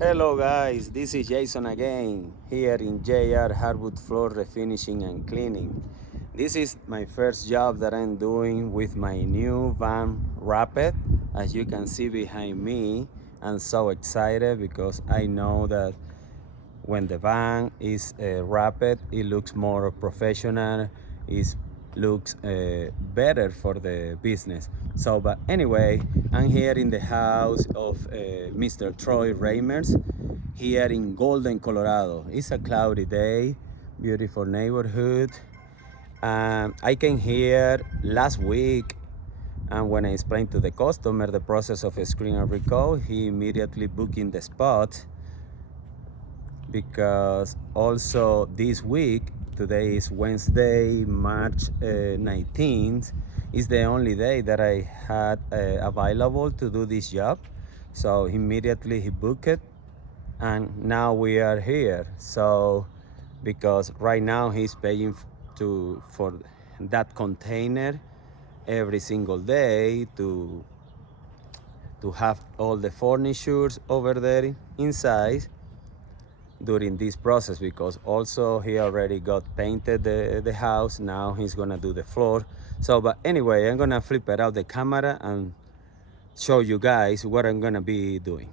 Hello guys, this is Jason again, here in JR Hardwood Floor Refinishing and Cleaning. This is my first job that I'm doing with my new van Rapid. As you can see behind me, I'm so excited because I know that when the van is Rapid, it looks more professional, it looks better for the business. So, but anyway, I'm here in the house of Mr. Troy Reimers, here in Golden, Colorado. It's a cloudy day, beautiful neighborhood. I came here last week, and when I explained to the customer the process of a screen and recall, he immediately booked in the spot, because also this week, today is Wednesday, March 19th, is the only day that I had available to do this job. So immediately he booked it, and now we are here. So because right now he's paying for that container every single day to have all the furnitures over there inside during this process, because also he already got painted the house. Now he's gonna do the floor. So but anyway, I'm gonna flip it out the camera and show you guys what I'm gonna be doing.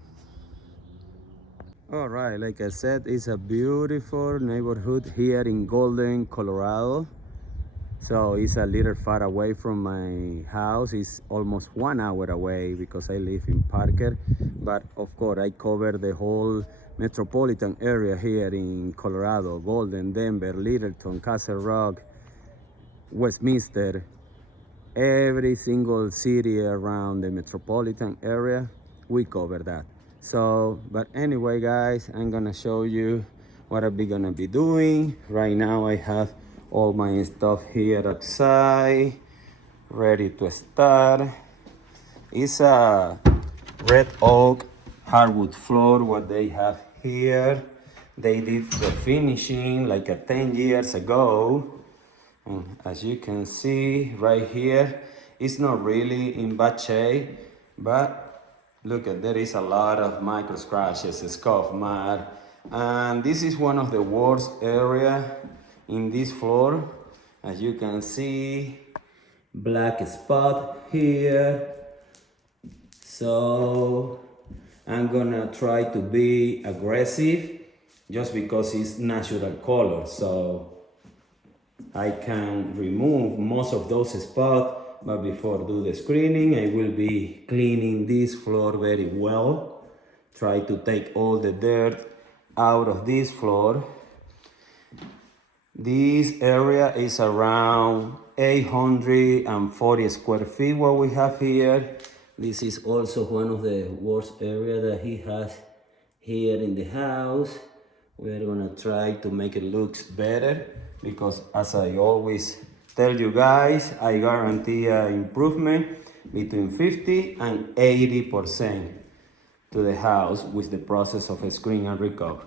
All right, like I said, it's a beautiful neighborhood here in Golden, Colorado. So it's a little far away from my house. It's almost 1 hour away because I live in Parker. But of course, I cover the whole metropolitan area here in Colorado: Golden, Denver, Littleton, Castle Rock, Westminster, every single city around the metropolitan area, we cover that. So, but anyway guys, I'm gonna show you what I'm gonna be doing. Right now I have all my stuff here outside, ready to start. It's a red oak hardwood floor, what they have here. They did the finishing like 10 years ago. And as you can see right here, it's not really in bad shape, but look at, there is a lot of micro scratches, scuff mud, and this is one of the worst area in this floor. As you can see, black spot here. So I'm gonna try to be aggressive just because it's natural color, so I can remove most of those spots. But before do the screening, I will be cleaning this floor very well. Try to take all the dirt out of this floor. This area is around 840 square feet what we have here. This is also one of the worst area that he has here in the house. We're gonna try to make it look better, because as I always tell you guys, I guarantee an improvement between 50 and 80% to the house with the process of a screen and recall.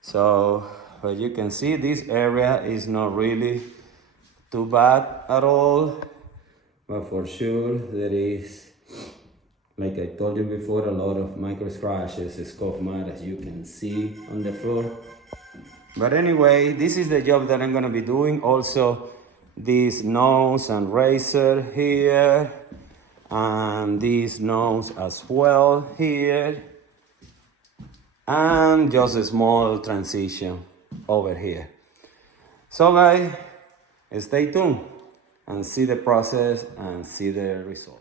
So as you can see, this area is not really too bad at all, but for sure there is, like I told you before, a lot of micro scratches, scuff mud, as you can see on the floor. But anyway, this is the job that I'm gonna be doing. Also, this nose and razor here, and this nose as well here, and just a small transition over here. So guys, stay tuned and see the process and see the results.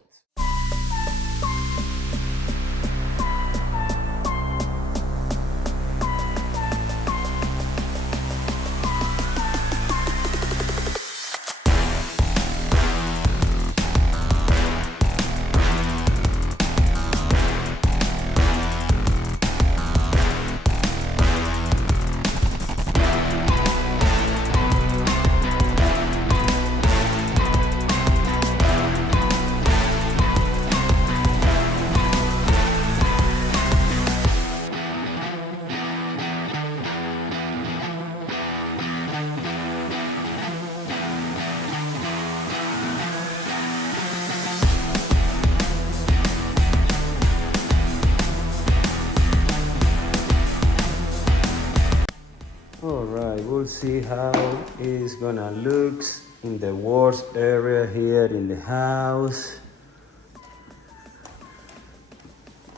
we'll see how it's gonna look in the worst area here in the house.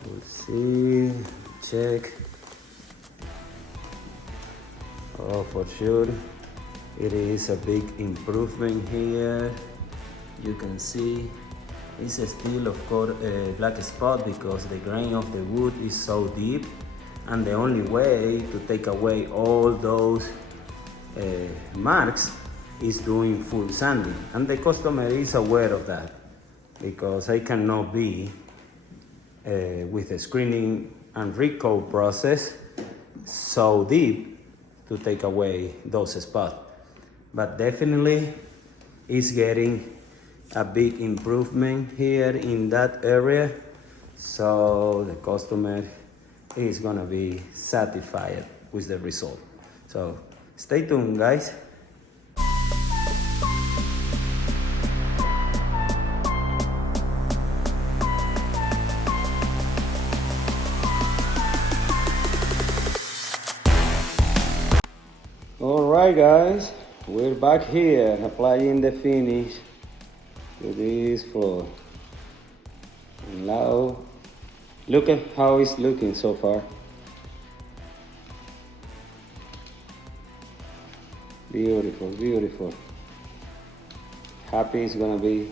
We'll see, check. Oh, for sure, it is a big improvement here. You can see it's still, of course, a black spot because the grain of the wood is so deep, and the only way to take away all those marks is doing full sanding. And the customer is aware of that because I cannot be with the screening and recoat process so deep to take away those spots. But definitely it's getting a big improvement here in that area, so the customer is gonna be satisfied with the result. So stay tuned, guys. All right, guys, we're back here applying the finish to this floor. And now, look at how it's looking so far. Beautiful, beautiful. Happy is gonna be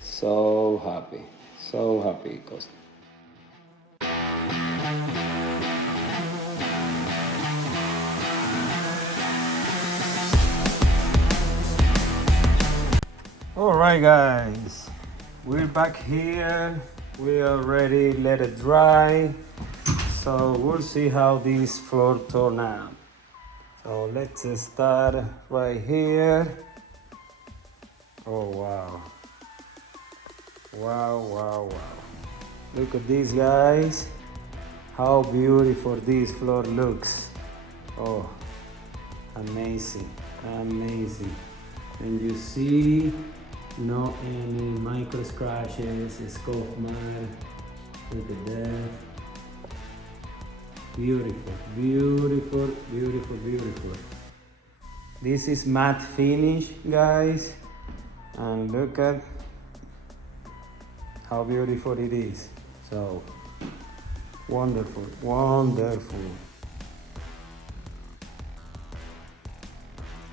so happy, customer. All right, guys, we're back here. We already let it dry, so we'll see how this floor turn out. So let's start right here. Oh wow, wow. Look at this, guys, how beautiful this floor looks. Oh, amazing. And you see, no any micro scratches, scuff mark. Look at that. Beautiful. This is matte finish, guys, and look at how beautiful it is. So wonderful.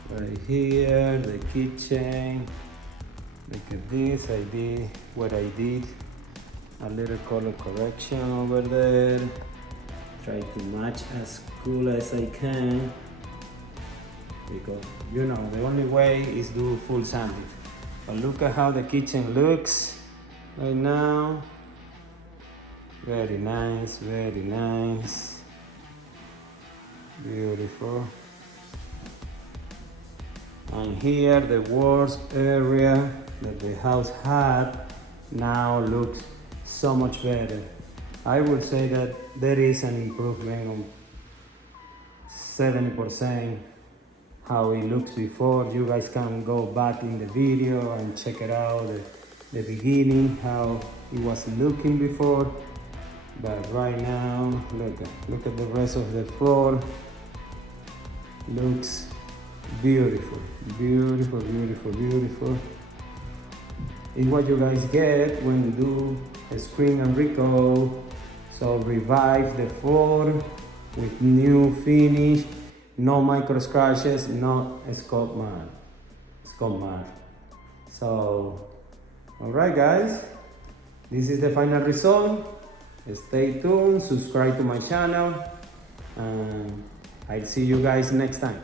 Right here, the kitchen. Look at this. I did a little color correction over there. Try to match as cool as I can, because you know the only way is do full sanding. But look at how the kitchen looks right now. Very nice. Beautiful. And here the worst area that the house had now looks so much better. I would say that there is an improvement of 70% how it looks before. You guys can go back in the video and check it out, the beginning, how it was looking before. But right now, look at the rest of the floor. Looks beautiful. It's what you guys get when you do a screen and recoat. So revive the floor with new finish, no micro scratches, no scuff mark. So, all right, guys, this is the final result. Stay tuned, subscribe to my channel, and I'll see you guys next time.